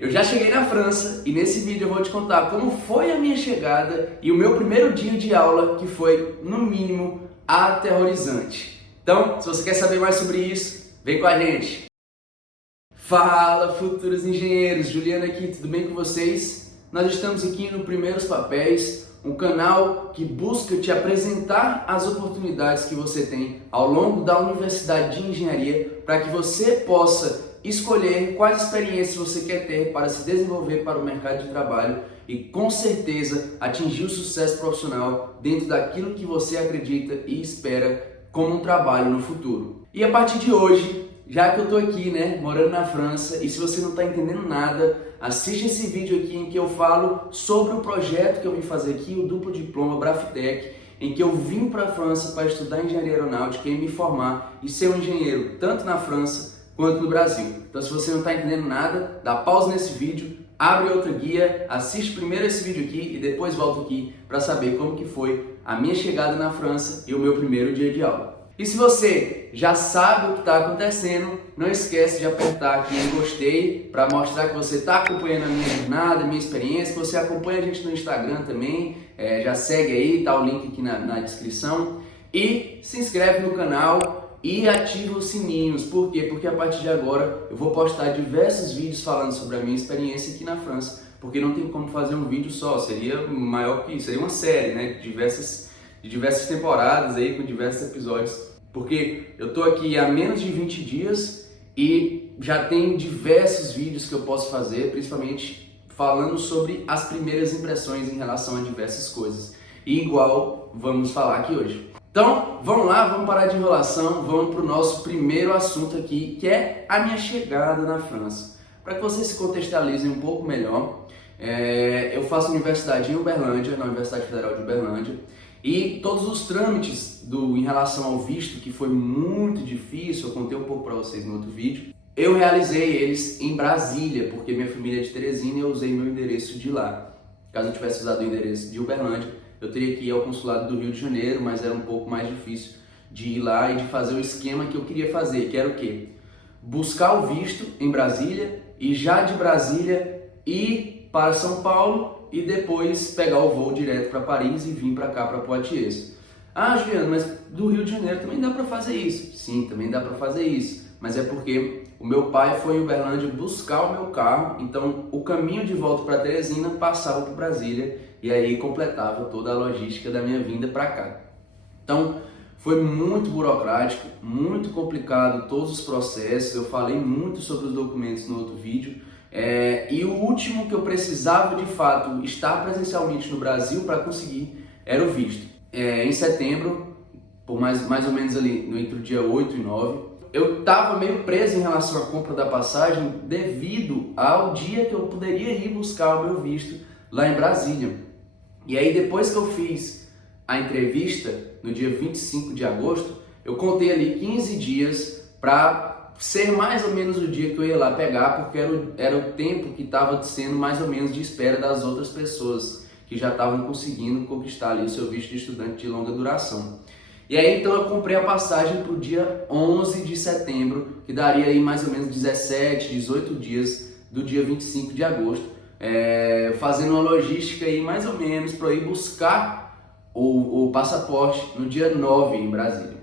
Eu já cheguei na França e nesse vídeo eu vou te contar como foi a minha chegada e o meu primeiro dia de aula, que foi, no mínimo, aterrorizante. Então, se você quer saber mais sobre isso, vem com a gente! Fala, futuros engenheiros! Juliano aqui, tudo bem com vocês? Nós estamos aqui no Primeiros Papéis, um canal que busca te apresentar as oportunidades que você tem ao longo da Universidade de Engenharia para que você possa escolher quais experiências você quer ter para se desenvolver para o mercado de trabalho e com certeza atingir o sucesso profissional dentro daquilo que você acredita e espera como um trabalho no futuro. E a partir de hoje, já que eu estou aqui, morando na França, e se você não está entendendo nada, assiste esse vídeo aqui em que eu falo sobre o projeto que eu vim fazer aqui, o duplo diploma Braftech, em que eu vim para a França para estudar engenharia aeronáutica e me formar e ser um engenheiro, tanto na França quanto no Brasil. Então, se você não está entendendo nada, dá pausa nesse vídeo, abre outra guia, assiste primeiro esse vídeo aqui e depois volta aqui para saber como que foi a minha chegada na França e o meu primeiro dia de aula. E se você já sabe o que está acontecendo, não esquece de apertar aqui em gostei para mostrar que você está acompanhando a minha jornada, a minha experiência, que você acompanha a gente no Instagram também, já segue aí, tá o link aqui na descrição. E se inscreve no canal e ativa os sininhos. Por quê? Porque a partir de agora eu vou postar diversos vídeos falando sobre a minha experiência aqui na França, porque não tem como fazer um vídeo só, seria maior que isso, seria uma série, de diversas temporadas aí, com diversos episódios, porque eu tô aqui há menos de 20 dias e já tem diversos vídeos que eu posso fazer, principalmente falando sobre as primeiras impressões em relação a diversas coisas, e igual vamos falar aqui hoje. Então, vamos lá, vamos parar de enrolação, vamos para o nosso primeiro assunto aqui, que é a minha chegada na França. Para que vocês se contextualizem um pouco melhor, eu faço universidade em Uberlândia, na Universidade Federal de Uberlândia, e todos os trâmites em relação ao visto, que foi muito difícil, eu contei um pouco para vocês no outro vídeo, eu realizei eles em Brasília, porque minha família é de Teresina e eu usei meu endereço de lá. Caso eu tivesse usado o endereço de Uberlândia, eu teria que ir ao consulado do Rio de Janeiro, mas era um pouco mais difícil de ir lá e de fazer o esquema que eu queria fazer, que era o quê? Buscar o visto em Brasília e já de Brasília ir para São Paulo e depois pegar o voo direto para Paris e vir para cá, para Poitiers. Ah, Juliano, mas do Rio de Janeiro também dá para fazer isso. Sim, também dá para fazer isso, mas é porque o meu pai foi em Uberlândia buscar o meu carro, então o caminho de volta para Teresina passava por Brasília e aí completava toda a logística da minha vinda para cá. Então foi muito burocrático, muito complicado todos os processos, eu falei muito sobre os documentos no outro vídeo, e o último que eu precisava de fato estar presencialmente no Brasil para conseguir era o visto. Em setembro, por mais ou menos ali entre o dia 8 e 9, eu estava meio preso em relação à compra da passagem devido ao dia que eu poderia ir buscar o meu visto lá em Brasília. E aí depois que eu fiz a entrevista no dia 25 de agosto, eu contei ali 15 dias para ser mais ou menos o dia que eu ia lá pegar, porque era o tempo que estava sendo mais ou menos de espera das outras pessoas que já estavam conseguindo conquistar ali o seu visto de estudante de longa duração. E aí então eu comprei a passagem para o dia 11 de setembro, que daria aí mais ou menos 17, 18 dias do dia 25 de agosto, fazendo uma logística aí mais ou menos para ir buscar o passaporte no dia 9 em Brasília.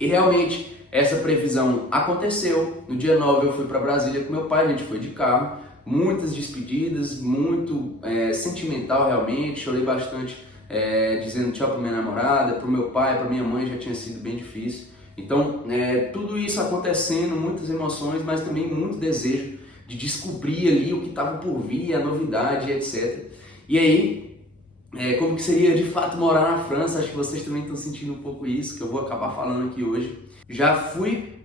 E realmente essa previsão aconteceu. No dia 9 eu fui para Brasília com meu pai, a gente foi de carro, muitas despedidas, muito sentimental realmente, chorei bastante dizendo tchau para minha namorada, para o meu pai, para minha mãe, já tinha sido bem difícil. Então tudo isso acontecendo, muitas emoções, mas também muito desejo de descobrir ali o que estava por vir, a novidade, etc. E aí, como que seria de fato morar na França? Acho que vocês também estão sentindo um pouco isso, que eu vou acabar falando aqui hoje. Já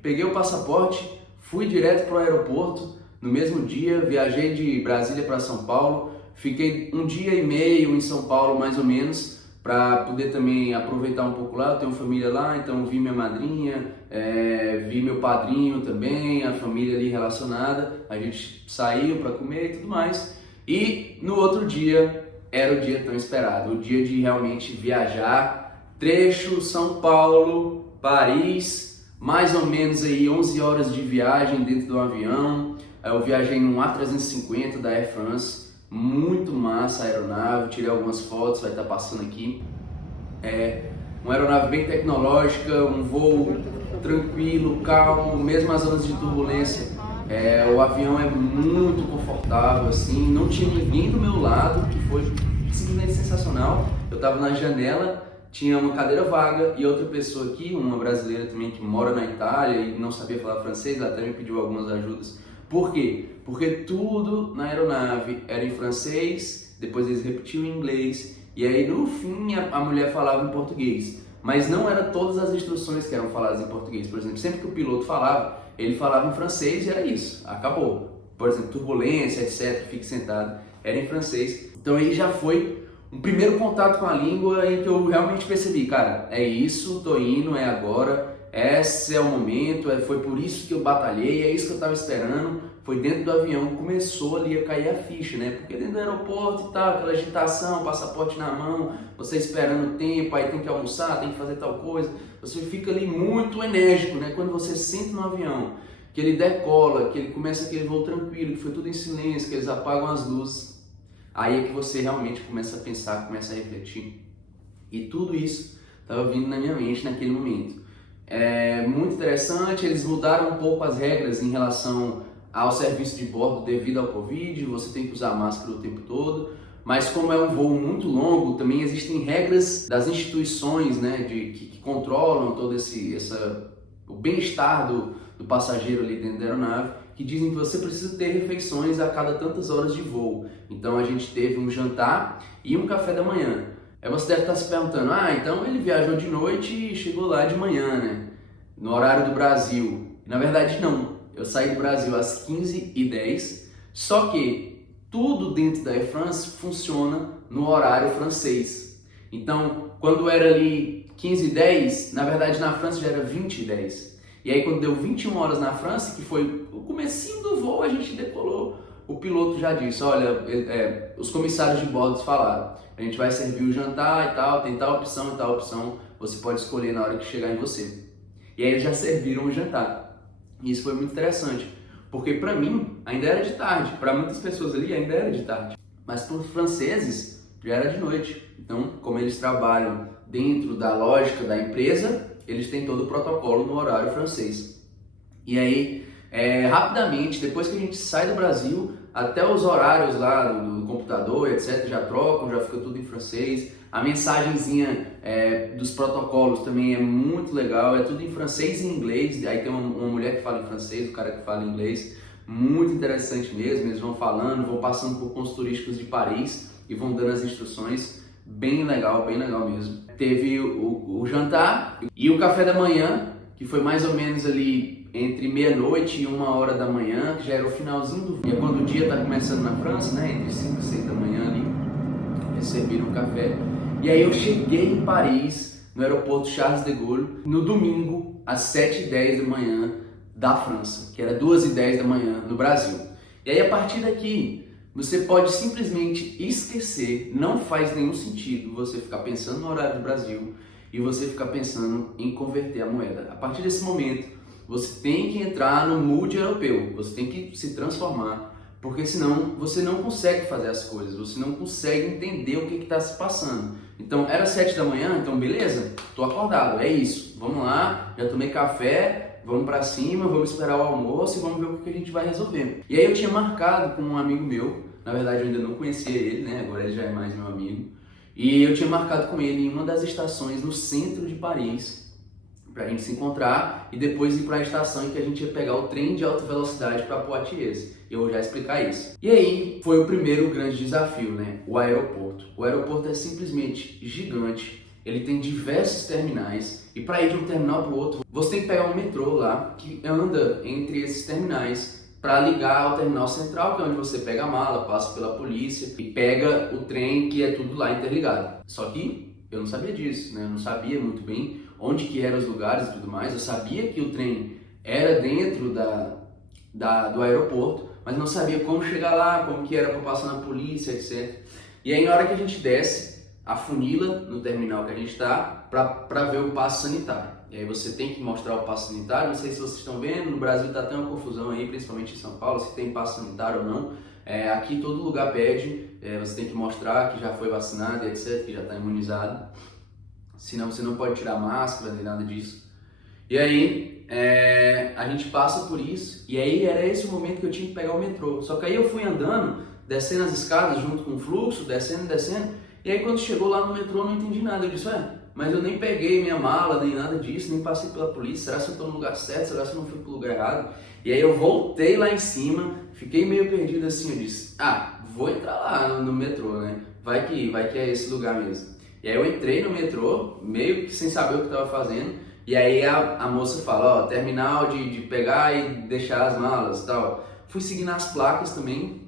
peguei o passaporte, fui direto para o aeroporto, no mesmo dia, viajei de Brasília para São Paulo, fiquei um dia e meio em São Paulo, mais ou menos, para poder também aproveitar um pouco lá. Eu tenho família lá, então vi minha madrinha, vi meu padrinho também, a família ali relacionada, a gente saiu para comer e tudo mais. E no outro dia era o dia tão esperado, o dia de realmente viajar, trecho São Paulo, Paris, mais ou menos aí 11 horas de viagem dentro do avião, Eu viajei num A350 da Air France, muito massa a aeronave, tirei algumas fotos, vai estar passando aqui. Uma aeronave bem tecnológica, um voo tranquilo, calmo, mesmo as zonas de turbulência. O avião é muito confortável, assim, não tinha ninguém do meu lado, que foi simplesmente sensacional. Eu estava na janela, tinha uma cadeira vaga e outra pessoa aqui, uma brasileira também que mora na Itália e não sabia falar francês, ela até me pediu algumas ajudas. Por quê? Porque tudo na aeronave era em francês, depois eles repetiam em inglês e aí no fim a mulher falava em português. Mas não eram todas as instruções que eram faladas em português. Por exemplo, sempre que o piloto falava, ele falava em francês e era isso, acabou. Por exemplo, turbulência, etc, fique sentado, era em francês. Então aí já foi um primeiro contato com a língua em que eu realmente percebi, cara, é isso, tô indo, é agora, esse é o momento, foi por isso que eu batalhei, é isso que eu tava esperando. Foi dentro do avião que começou ali a cair a ficha, né? Porque dentro do aeroporto e tal, aquela agitação, passaporte na mão, você esperando o tempo, aí tem que almoçar, tem que fazer tal coisa. Você fica ali muito enérgico, né? Quando você senta no avião, que ele decola, que ele começa aquele voo tranquilo, que foi tudo em silêncio, que eles apagam as luzes, aí é que você realmente começa a pensar, começa a refletir. E tudo isso estava vindo na minha mente naquele momento. É muito interessante, eles mudaram um pouco as regras em relação ao serviço de bordo devido ao Covid, você tem que usar máscara o tempo todo, mas como é um voo muito longo, também existem regras das instituições, né, que controlam todo o bem-estar do passageiro ali dentro da aeronave, que dizem que você precisa ter refeições a cada tantas horas de voo. Então a gente teve um jantar e um café da manhã. Aí você deve estar se perguntando, então ele viajou de noite e chegou lá de manhã, né, no horário do Brasil. Na verdade não. Eu saí do Brasil às 15h10, só que tudo dentro da Air France funciona no horário francês. Então, quando era ali 15h10, na verdade na França já era 20h10. E aí quando deu 21 horas na França, que foi o comecinho do voo, a gente decolou, o piloto já disse, olha, os comissários de bordo falaram, a gente vai servir o jantar e tal, tem tal opção e tal opção, você pode escolher na hora que chegar em você. E aí eles já serviram o jantar. E isso foi muito interessante, porque para mim ainda era de tarde, para muitas pessoas ali ainda era de tarde, mas para os franceses já era de noite. Então, como eles trabalham dentro da lógica da empresa, eles têm todo o protocolo no horário francês. E aí, rapidamente, depois que a gente sai do Brasil, até os horários lá do computador, etc, já trocam, já fica tudo em francês. A mensagenzinha dos protocolos também é muito legal, é tudo em francês e inglês. Aí tem uma mulher que fala em francês, o cara que fala em inglês, muito interessante mesmo. Eles vão falando, vão passando por pontos turísticos de Paris e vão dando as instruções, bem legal mesmo. Teve o jantar e o café da manhã, que foi mais ou menos ali entre meia-noite e 1h da manhã, que já era o finalzinho do dia, quando o dia está começando na França, né, entre 5 e 6 da manhã ali, eles serviram o café. E aí eu cheguei em Paris, no aeroporto Charles de Gaulle, no domingo, às 7h10 da manhã da França, que era 2h10 da manhã no Brasil. E aí a partir daqui, você pode simplesmente esquecer, não faz nenhum sentido você ficar pensando no horário do Brasil e você ficar pensando em converter a moeda. A partir desse momento, você tem que entrar no mood europeu, você tem que se transformar, porque senão você não consegue fazer as coisas, você não consegue entender o que está se passando. Então era 7 da manhã, então beleza, tô acordado, é isso, vamos lá, já tomei café, vamos para cima, vamos esperar o almoço e vamos ver o que a gente vai resolver. E aí eu tinha marcado com um amigo meu, na verdade eu ainda não conhecia ele, né, agora ele já é mais meu amigo, e eu tinha marcado com ele em uma das estações no centro de Paris, para a gente se encontrar e depois ir para a estação em que a gente ia pegar o trem de alta velocidade para Poitiers. Eu vou já explicar isso. E aí foi o primeiro grande desafio, né? O aeroporto. O aeroporto é simplesmente gigante, ele tem diversos terminais e para ir de um terminal para o outro, você tem que pegar um metrô lá que anda entre esses terminais para ligar ao terminal central, que é onde você pega a mala, passa pela polícia e pega o trem, que é tudo lá interligado. Só que eu não sabia disso, né? Eu não sabia muito bem onde que eram os lugares e tudo mais. Eu sabia que o trem era dentro do aeroporto, mas não sabia como chegar lá, como que era para passar na polícia, etc. E aí na hora que a gente desce, afunila no terminal que a gente está para ver o passo sanitário. E aí você tem que mostrar o passe sanitário. Não sei se vocês estão vendo, no Brasil está tendo uma confusão aí, principalmente em São Paulo, se tem passe sanitário ou não. Aqui todo lugar pede, você tem que mostrar que já foi vacinado e etc, que já está imunizado. Senão você não pode tirar máscara nem nada disso. E aí a gente passa por isso, e aí era esse o momento que eu tinha que pegar o metrô. Só que aí eu fui andando, descendo as escadas junto com o fluxo, descendo, e aí quando chegou lá no metrô eu não entendi nada. Eu disse, mas eu nem peguei minha mala, nem nada disso, nem passei pela polícia, será que eu estou no lugar certo, será que eu não fui pro lugar errado? E aí eu voltei lá em cima, fiquei meio perdido assim, eu disse, vou entrar lá no metrô, né? Vai que é esse lugar mesmo. E aí eu entrei no metrô, meio que sem saber o que estava fazendo. E aí a moça fala, terminal de pegar e deixar as malas e tal. Fui seguindo as placas também,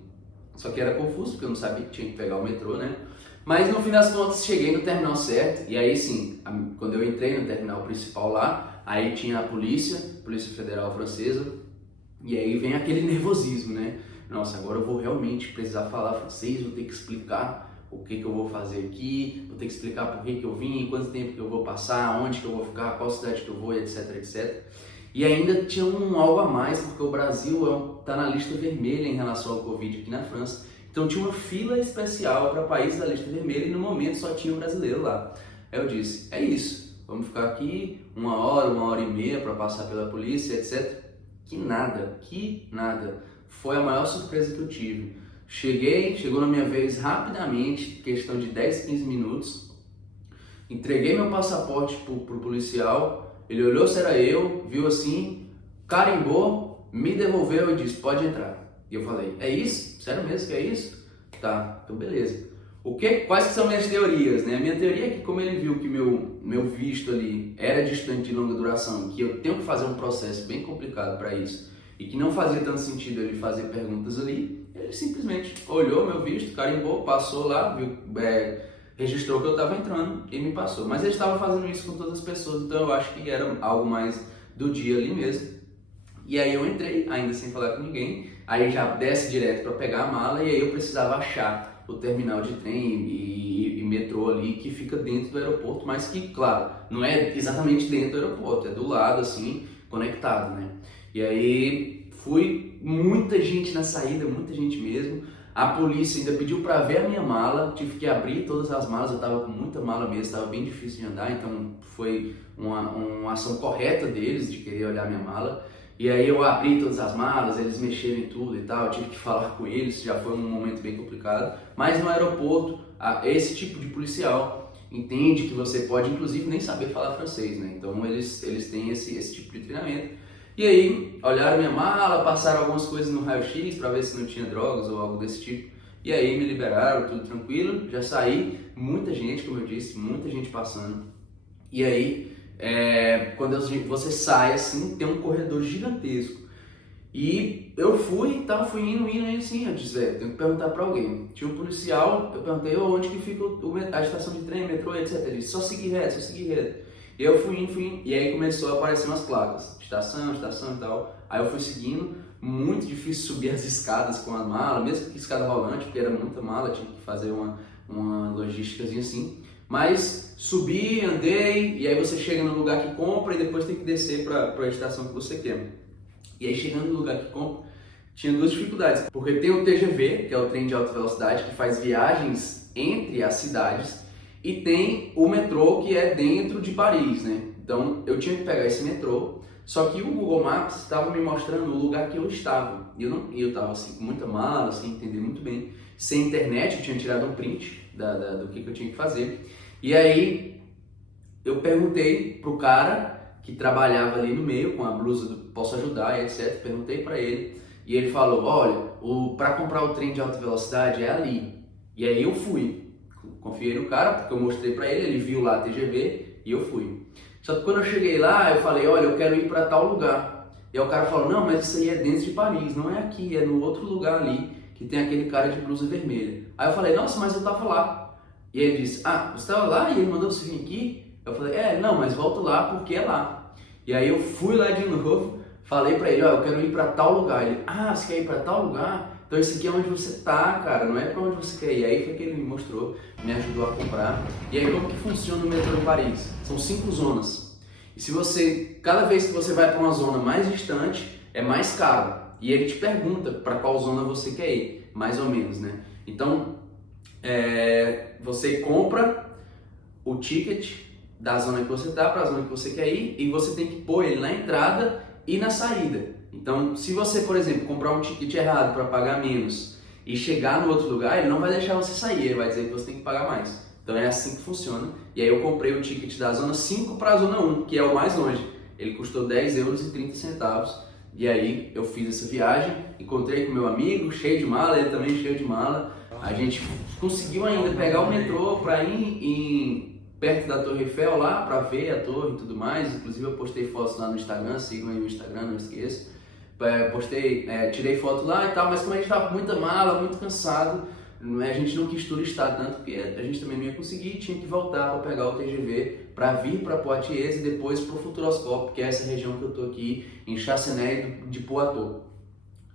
só que era confuso, porque eu não sabia que tinha que pegar o metrô, né? Mas no fim das contas cheguei no terminal certo, e aí sim, quando eu entrei no terminal principal lá, aí tinha a Polícia Federal Francesa, e aí vem aquele nervosismo, né? Nossa, agora eu vou realmente precisar falar francês, vou ter que explicar o que eu vou fazer aqui, vou ter que explicar por que eu vim, quanto tempo que eu vou passar, onde que eu vou ficar, qual cidade que eu vou, etc, etc. E ainda tinha algo a mais, porque o Brasil está na lista vermelha em relação ao Covid aqui na França. Então tinha uma fila especial para países da lista vermelha e no momento só tinha um brasileiro lá. Aí eu disse, é isso, vamos ficar aqui 1 hora e meia para passar pela polícia, etc. Que nada. Foi a maior surpresa que eu tive. Chegou na minha vez rapidamente, questão de 10, 15 minutos, entreguei meu passaporte pro policial, ele olhou se era eu, viu assim, carimbou, me devolveu e disse, pode entrar. E eu falei, é isso? Sério mesmo que é isso? Tá, então beleza. Quais são minhas teorias, né? A minha teoria é que como ele viu que meu visto ali era distante de longa duração, que eu tenho que fazer um processo bem complicado para isso, e que não fazia tanto sentido ele fazer perguntas ali, ele simplesmente olhou meu visto, carimbou, passou lá, viu, registrou que eu estava entrando e me passou. Mas ele estava fazendo isso com todas as pessoas, então eu acho que era algo mais do dia ali mesmo. E aí eu entrei, ainda sem falar com ninguém, aí já desce direto para pegar a mala, e aí eu precisava achar o terminal de trem e metrô ali que fica dentro do aeroporto, mas que, claro, não é exatamente dentro do aeroporto, é do lado, assim, conectado, né? E aí muita gente na saída, muita gente mesmo. A polícia ainda pediu para ver a minha mala, tive que abrir todas as malas, eu estava com muita mala mesmo, estava bem difícil de andar, então foi uma ação correta deles de querer olhar minha mala. E aí eu abri todas as malas, eles mexeram em tudo e tal, eu tive que falar com eles, já foi um momento bem complicado. Mas no aeroporto, esse tipo de policial entende que você pode inclusive nem saber falar francês, né? Então eles têm esse tipo de treinamento. E aí, olharam minha mala, passaram algumas coisas no raio-x para ver se não tinha drogas ou algo desse tipo. E aí me liberaram, tudo tranquilo, já saí, muita gente, como eu disse, muita gente passando. E aí, quando você sai assim, tem um corredor gigantesco. E eu fui indo assim, eu disse, tenho que perguntar para alguém. Tinha um policial, eu perguntei, onde que fica a estação de trem, metrô, etc. Ele disse, só seguir reto. E eu fui indo, e aí começou a aparecer umas placas, estação e tal. Aí eu fui seguindo, muito difícil subir as escadas com a mala, mesmo que escada rolante, porque era muita mala, tinha que fazer uma logísticazinha assim. Mas subi, andei, e aí você chega no lugar que compra e depois tem que descer para a estação que você quer. E aí chegando no lugar que compra, tinha duas dificuldades, porque tem o TGV, que é o trem de alta velocidade, que faz viagens entre as cidades, e tem o metrô que é dentro de Paris, né? Então eu tinha que pegar esse metrô, só que o Google Maps estava me mostrando o lugar que eu estava. E eu estava assim, com muita mala, sem entender muito bem, sem internet, eu tinha tirado um print do que eu tinha que fazer. E aí eu perguntei pro cara que trabalhava ali no meio, com a blusa do Posso Ajudar e etc. Perguntei para ele, e ele falou, olha, para comprar o trem de alta velocidade é ali. E aí eu fui. Confiei no cara, porque eu mostrei pra ele viu lá a TGV e eu fui. Só que quando eu cheguei lá, eu falei, olha, eu quero ir pra tal lugar. E aí o cara falou, não, mas isso aí é dentro de Paris, não é aqui, é no outro lugar ali, que tem aquele cara de blusa vermelha. Aí eu falei, nossa, mas eu tava lá. E ele disse, você tava lá e ele mandou você vir aqui? Eu falei, não, mas volto lá porque é lá. E aí eu fui lá de novo, falei pra ele, eu quero ir pra tal lugar. Ele, você quer ir pra tal lugar? Então isso aqui é onde você tá, cara, não é pra onde você quer ir. Aí foi que ele me mostrou, me ajudou a comprar. E aí como que funciona o metrô em Paris? São 5 zonas. E se você, cada vez que você vai para uma zona mais distante, é mais caro. E ele te pergunta para qual zona você quer ir, mais ou menos, né? Então, você compra o ticket da zona que você está para a zona que você quer ir e você tem que pôr ele na entrada e na saída. Então, se você, por exemplo, comprar um ticket errado para pagar menos e chegar no outro lugar, ele não vai deixar você sair, ele vai dizer que você tem que pagar mais. Então é assim que funciona. E aí eu comprei o ticket da zona 5 para a zona 1, que é o mais longe. Ele custou 10,30 €. E aí eu fiz essa viagem, encontrei com meu amigo, cheio de mala, ele também cheio de mala. A gente conseguiu ainda pegar o metrô para ir perto da Torre Eiffel lá, para ver a torre e tudo mais. Inclusive eu postei fotos lá no Instagram, sigam aí o Instagram, não esqueça. Tirei foto lá e tal, mas como a gente estava com muita mala, muito cansado, a gente não quis turistar tanto, porque a gente também não ia conseguir, tinha que voltar para pegar o TGV para vir para Poitiers e depois para o Futuroscope, que é essa região que eu estou aqui em Chasseneuil de Poitou.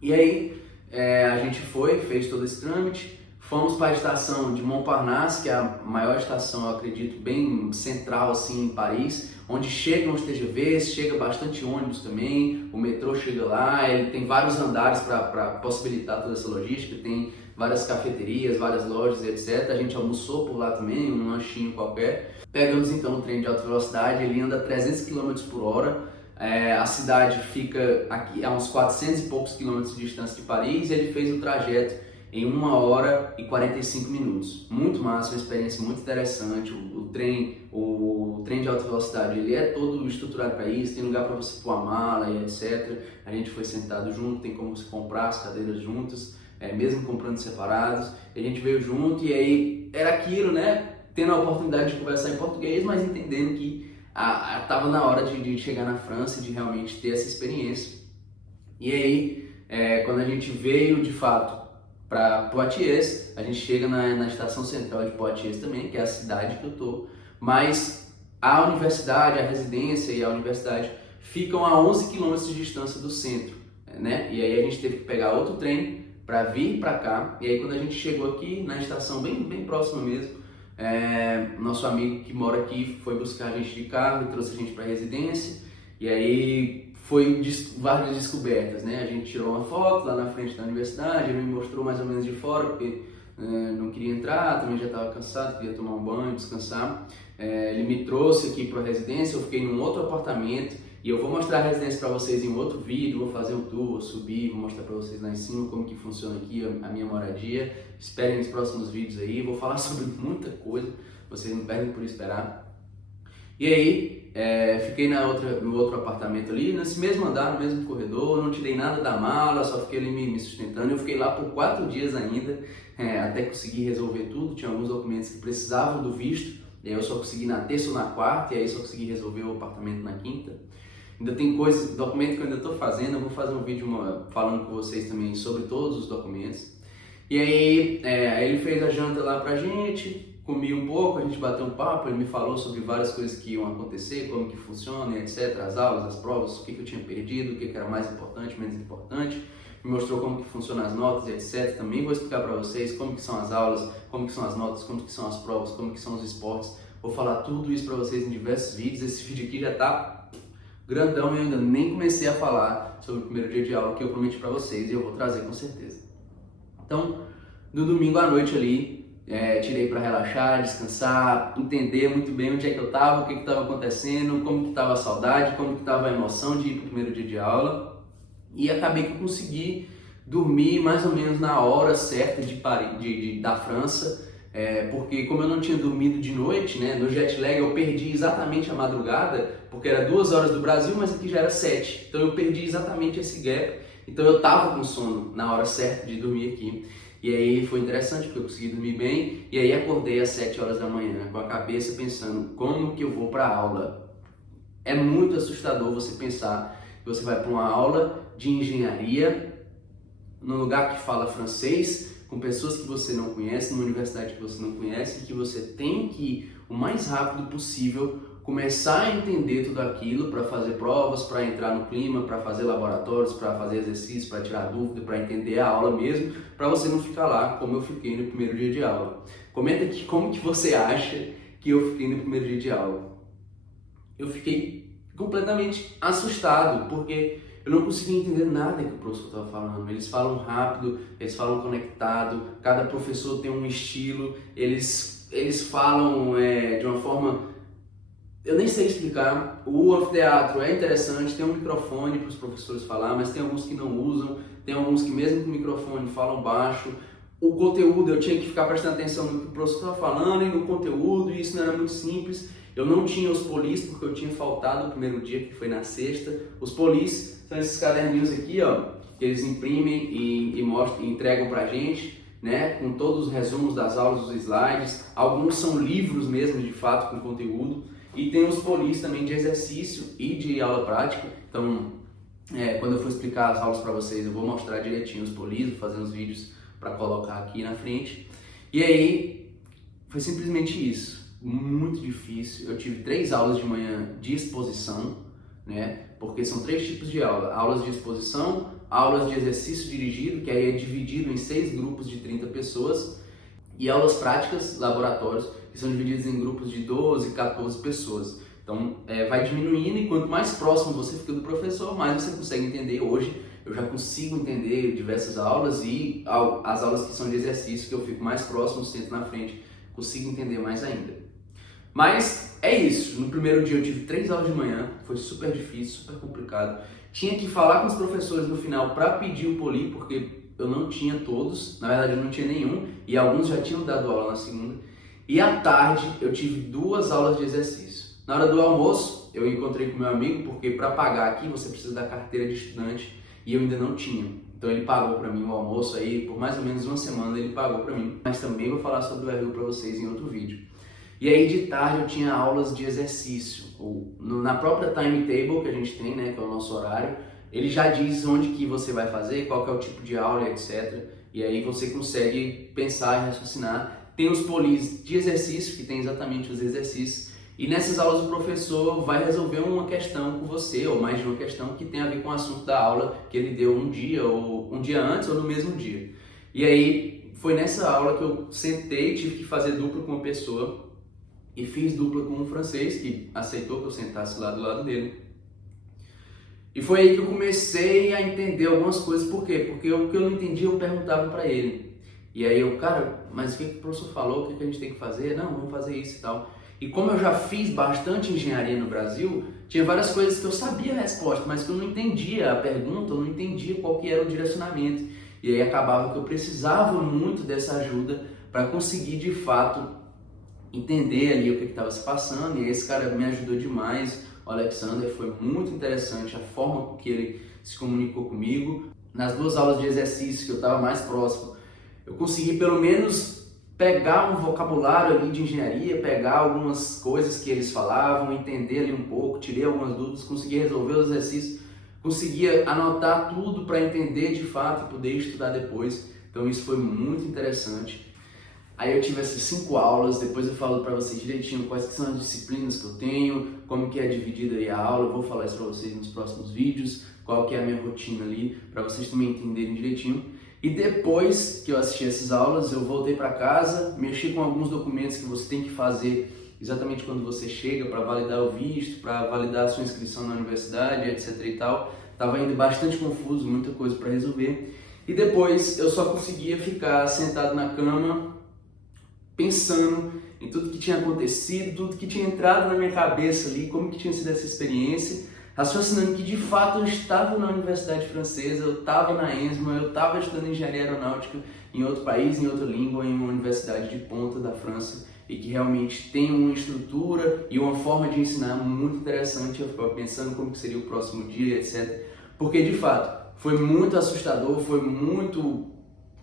E aí a gente fez todo esse trâmite, fomos para a estação de Montparnasse, que é a maior estação, eu acredito, bem central assim em Paris, onde chegam os TGVs, chega bastante ônibus também, o metrô chega lá, ele tem vários andares para possibilitar toda essa logística, tem várias cafeterias, várias lojas, etc. A gente almoçou por lá também, um lanchinho qualquer. Pegamos então o trem de alta velocidade, ele anda a 300 km por hora, a cidade fica aqui a uns 400 e poucos quilômetros de distância de Paris e ele fez o trajeto em 1 hora e 45 minutos. Muito massa, uma experiência muito interessante. O trem de alta velocidade, ele é todo estruturado para isso, tem lugar para você pôr a mala e etc. A gente foi sentado junto, tem como você comprar as cadeiras juntas, mesmo comprando separados. A gente veio junto e aí era aquilo, né? Tendo a oportunidade de conversar em português, mas entendendo que estava na hora de chegar na França e de realmente ter essa experiência. E aí, quando a gente veio de fato para Poitiers, a gente chega na estação central de Poitiers também, que é a cidade que eu tô, mas a universidade, a residência e a universidade ficam a 11 quilômetros de distância do centro, né? E aí a gente teve que pegar outro trem para vir para cá, e aí quando a gente chegou aqui na estação bem próxima mesmo, nosso amigo que mora aqui foi buscar a gente de carro e trouxe a gente para a residência, e aí foi várias descobertas, né? A gente tirou uma foto lá na frente da universidade, ele me mostrou mais ou menos de fora, porque não queria entrar, também já estava cansado, queria tomar um banho, descansar. Ele me trouxe aqui para a residência, eu fiquei num outro apartamento, e eu vou mostrar a residência para vocês em outro vídeo, vou fazer um tour, vou subir, vou mostrar para vocês lá em cima como que funciona aqui a minha moradia. Esperem os próximos vídeos aí, vou falar sobre muita coisa, vocês não perdem por esperar. E aí, fiquei no outro apartamento ali, nesse mesmo andar, no mesmo corredor, não tirei nada da mala, só fiquei ali me sustentando. Eu fiquei lá por 4 dias ainda, até conseguir resolver tudo. Tinha alguns documentos que precisavam do visto, e aí eu só consegui na terça ou na quarta, e aí só consegui resolver o apartamento na quinta. Ainda tem documento que eu ainda estou fazendo, eu vou fazer um vídeo falando com vocês também sobre todos os documentos. E aí, ele fez a janta lá pra gente, comi um pouco, a gente bateu um papo, ele me falou sobre várias coisas que iam acontecer, como que funciona, etc, as aulas, as provas, o que eu tinha perdido, o que era mais importante, menos importante, me mostrou como que funcionam as notas, etc. Também vou explicar para vocês como que são as aulas, como que são as notas, como que são as provas, como que são os esportes. Vou falar tudo isso para vocês em diversos vídeos. Esse vídeo aqui já tá grandão e eu ainda nem comecei a falar sobre o primeiro dia de aula que eu prometi para vocês e eu vou trazer com certeza. Então, no domingo à noite ali, tirei para relaxar, descansar, entender muito bem onde é que eu estava, o que estava acontecendo, como que estava a saudade, como que estava a emoção de ir para o primeiro dia de aula. E acabei que eu consegui dormir mais ou menos na hora certa da França, porque como eu não tinha dormido de noite, né, no jet lag eu perdi exatamente a madrugada, porque era 2 horas do Brasil, mas aqui já era 7, então eu perdi exatamente esse gap, então eu estava com sono na hora certa de dormir aqui. E aí foi interessante porque eu consegui dormir bem, e aí acordei às 7 horas da manhã com a cabeça pensando como que eu vou para a aula. É muito assustador você pensar que você vai para uma aula de engenharia num lugar que fala francês, com pessoas que você não conhece, numa universidade que você não conhece, e que você tem que, o mais rápido possível, começar a entender tudo aquilo para fazer provas, para entrar no clima, para fazer laboratórios, para fazer exercícios, para tirar dúvida, para entender a aula mesmo, para você não ficar lá como eu fiquei no primeiro dia de aula. Comenta aqui como que você acha que eu fiquei no primeiro dia de aula. Eu fiquei completamente assustado, porque eu não conseguia entender nada que o professor estava falando. Eles falam rápido, eles falam conectado, cada professor tem um estilo, eles falam de uma forma... Eu nem sei explicar. O anfiteatro é interessante, tem um microfone para os professores falar, mas tem alguns que não usam, tem alguns que mesmo com microfone falam baixo. O conteúdo, eu tinha que ficar prestando atenção no que o professor estava falando e no conteúdo, e isso não era muito simples. Eu não tinha os polis, porque eu tinha faltado o primeiro dia, que foi na sexta. Os polis são esses caderninhos aqui, ó, que eles imprimem e mostram, e entregam pra gente, né, com todos os resumos das aulas, os slides. Alguns são livros mesmo, de fato, com conteúdo. E tem os polis também de exercício e de aula prática. Então, quando eu for explicar as aulas para vocês, eu vou mostrar direitinho os polis, vou fazer uns vídeos para colocar aqui na frente. E aí, foi simplesmente isso. Muito difícil. Eu tive 3 aulas de manhã de exposição, né? Porque são 3 tipos de aula. Aulas de exposição, aulas de exercício dirigido, que aí é dividido em 6 grupos de 30 pessoas, e aulas práticas, laboratórios, que são divididos em grupos de 12, 14 pessoas. Então, vai diminuindo, e quanto mais próximo você fica do professor, mais você consegue entender. Hoje, eu já consigo entender diversas aulas, e as aulas que são de exercício, que eu fico mais próximo, sento na frente, consigo entender mais ainda. Mas é isso. No primeiro dia eu tive 3 aulas de manhã, foi super difícil, super complicado. Tinha que falar com os professores no final para pedir o poli, porque eu não tinha todos, na verdade eu não tinha nenhum, e alguns já tinham dado aula na segunda. E à tarde eu tive 2 aulas de exercício. Na hora do almoço eu encontrei com meu amigo, porque para pagar aqui você precisa da carteira de estudante, e eu ainda não tinha. Então ele pagou para mim o almoço aí, por mais ou menos uma semana ele pagou para mim. Mas também vou falar sobre o RU para vocês em outro vídeo. E aí de tarde eu tinha aulas de exercício, na própria timetable que a gente tem, né, que é o nosso horário, ele já diz onde que você vai fazer, qual que é o tipo de aula, etc. E aí você consegue pensar e raciocinar. Tem os polis de exercício, que tem exatamente os exercícios, e nessas aulas o professor vai resolver uma questão com você, ou mais de uma questão que tem a ver com o assunto da aula que ele deu um dia antes ou no mesmo dia. E aí foi nessa aula que eu sentei, tive que fazer dupla com uma pessoa, e fiz dupla com um francês que aceitou que eu sentasse lá do lado dele. E foi aí que eu comecei a entender algumas coisas. Por quê? Porque o que eu não entendia eu perguntava para ele. E aí eu, cara, mas o que o professor falou? O que a gente tem que fazer? Não, vamos fazer isso e tal. E como eu já fiz bastante engenharia no Brasil, tinha várias coisas que eu sabia a resposta, mas que eu não entendia a pergunta, eu não entendia qual que era o direcionamento. E aí acabava que eu precisava muito dessa ajuda para conseguir de fato entender ali o que estava se passando. E esse cara me ajudou demais, o Alexander. Foi muito interessante a forma com que ele se comunicou comigo. Nas 2 aulas de exercício que eu estava mais próximo, eu consegui pelo menos pegar um vocabulário ali de engenharia, pegar algumas coisas que eles falavam, entender ali um pouco, tirei algumas dúvidas, consegui resolver os exercícios, conseguia anotar tudo para entender de fato e poder estudar depois. Então isso foi muito interessante. Aí eu tive essas 5 aulas, depois eu falo para vocês direitinho quais são as disciplinas que eu tenho, como que é dividida aí a aula, eu vou falar isso para vocês nos próximos vídeos, qual que é a minha rotina ali, para vocês também entenderem direitinho. E depois que eu assisti essas aulas, eu voltei para casa, mexi com alguns documentos que você tem que fazer exatamente quando você chega, para validar o visto, para validar a sua inscrição na universidade, etc e tal. Tava indo bastante confuso, muita coisa para resolver. E depois eu só conseguia ficar sentado na cama, pensando em tudo que tinha acontecido, tudo que tinha entrado na minha cabeça ali, como que tinha sido essa experiência, raciocinando que de fato eu estava na Universidade Francesa, eu estava na ESMA, eu estava estudando engenharia aeronáutica em outro país, em outra língua, em uma universidade de ponta da França, e que realmente tem uma estrutura e uma forma de ensinar muito interessante. Eu ficava pensando como que seria o próximo dia, etc. Porque de fato foi muito assustador, foi muito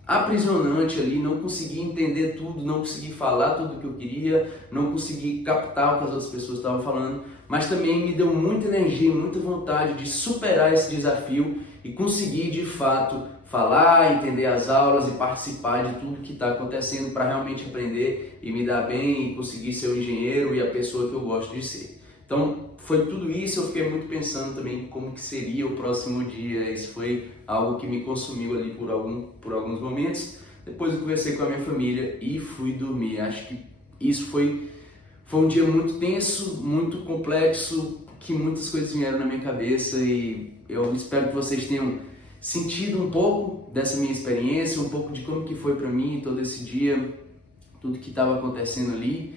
aprisionante ali, não consegui entender tudo, não consegui falar tudo o que eu queria, não consegui captar o que as outras pessoas estavam falando, mas também me deu muita energia, muita vontade de superar esse desafio e conseguir de fato falar, entender as aulas e participar de tudo que está acontecendo para realmente aprender e me dar bem e conseguir ser o engenheiro e a pessoa que eu gosto de ser. Então foi tudo isso, eu fiquei muito pensando também como que seria o próximo dia. Isso foi algo que me consumiu ali por alguns momentos. Depois eu conversei com a minha família e fui dormir. Acho que isso foi um dia muito tenso, muito complexo, que muitas coisas vieram na minha cabeça e eu espero que vocês tenham sentido um pouco dessa minha experiência, um pouco de como que foi para mim todo esse dia, tudo que estava acontecendo ali.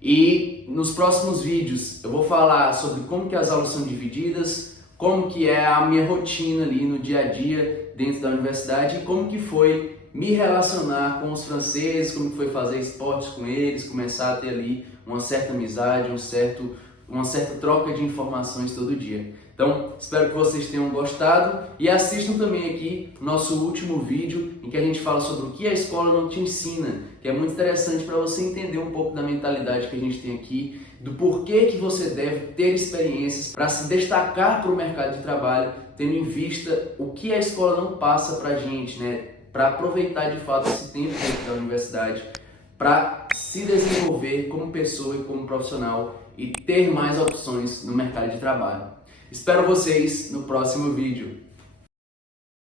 E nos próximos vídeos eu vou falar sobre como que as aulas são divididas, como que é a minha rotina ali no dia a dia dentro da universidade e como que foi me relacionar com os franceses, como que foi fazer esportes com eles, começar a ter ali uma certa amizade, uma certa troca de informações todo dia. Então, espero que vocês tenham gostado e assistam também aqui o nosso último vídeo em que a gente fala sobre o que a escola não te ensina, que é muito interessante para você entender um pouco da mentalidade que a gente tem aqui, do porquê que você deve ter experiências para se destacar para o mercado de trabalho, tendo em vista o que a escola não passa para a gente, né? Para aproveitar de fato esse tempo dentro da universidade, para se desenvolver como pessoa e como profissional e ter mais opções no mercado de trabalho. Espero vocês no próximo vídeo.